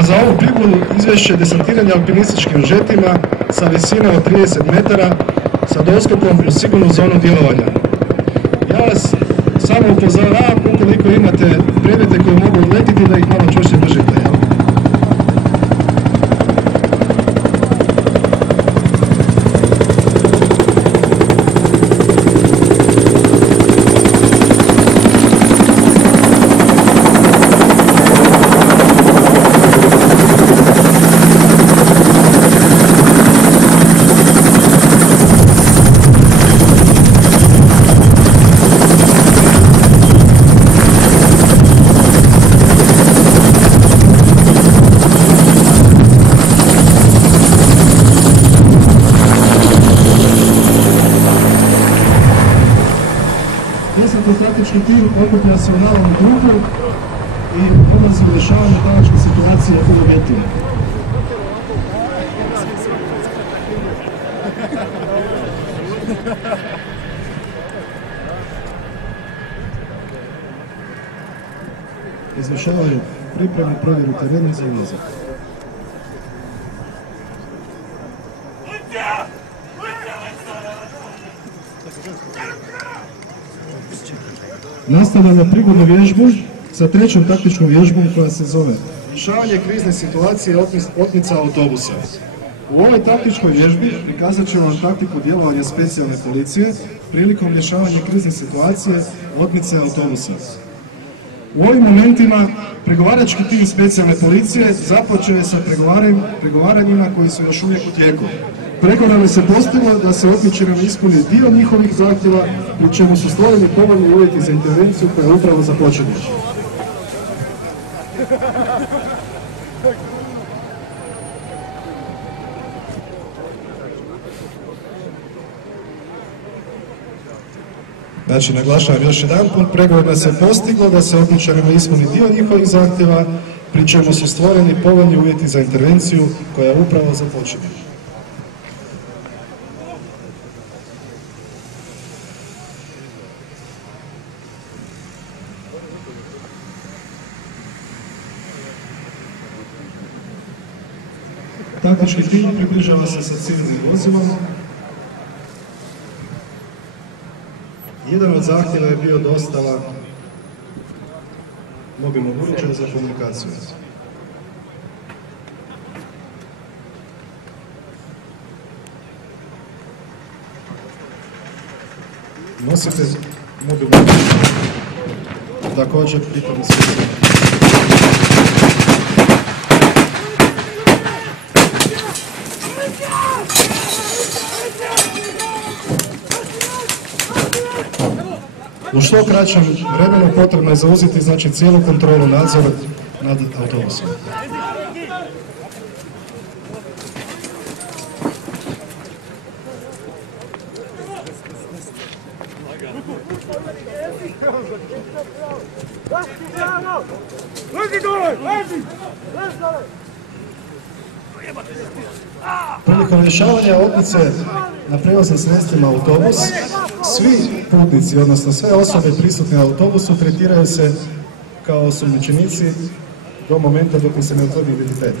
A za ovu prigodu izvješće desantiranja alpinističkim žetima sa visine od 30 metara sa doskokom u sigurnu zonu djelovanja. Ja vas samo upozoravam ukoliko imate predmete koji mogu odletiti da ih malo čvršće držite. Taktički tim okuplja se u naravnom krugu i odlazi u rješavanje taktičke situacije u objektima. Izvršavaju pripremu, provjeru terena za ulazak. Nastavljamo prigodnu vježbu sa trećom taktičkom vježbom koja se zove rješavanje krizne situacije otmica autobusa. U ovoj taktičkoj vježbi prikazat ćemo vam taktiku djelovanja specijalne policije prilikom rješavanja krizne situacije otmice autobusa. U ovim momentima pregovarački tim specijalne policije započeo je sa pregovaranjima koji su još uvijek u tijeku. Pregovorima se postiglo da se otmičarima ispuni dio njihovih zahtjeva, u čemu su stvoreni povoljni uvjeti za intervenciju koja je upravo započela. Znači, naglašavam još jedanput, pregovorima se postiglo da se otmičarima ispuni dio njihovih zahtjeva, pri čemu su stvoreni povoljni uvjeti za intervenciju koja je upravo započela. Taktički tim približava se sa civilnim vozilom. Jedan od zahtjeva je bio dostava mobilnog uređaja za komunikaciju. Nosite mobilnog uređaja. Također pitanje sve. U što kraćem vremenu potrebno je zauzeti znači cijelu kontrolu nadzora nad autobusom. Prilikom rješavanja otmice na prijevoznim sredstvima autobus, svi putnici, odnosno sve osobe prisutne u autobusu tretiraju se kao osumnjičenici do momenta dok se ne utvrdi identitet.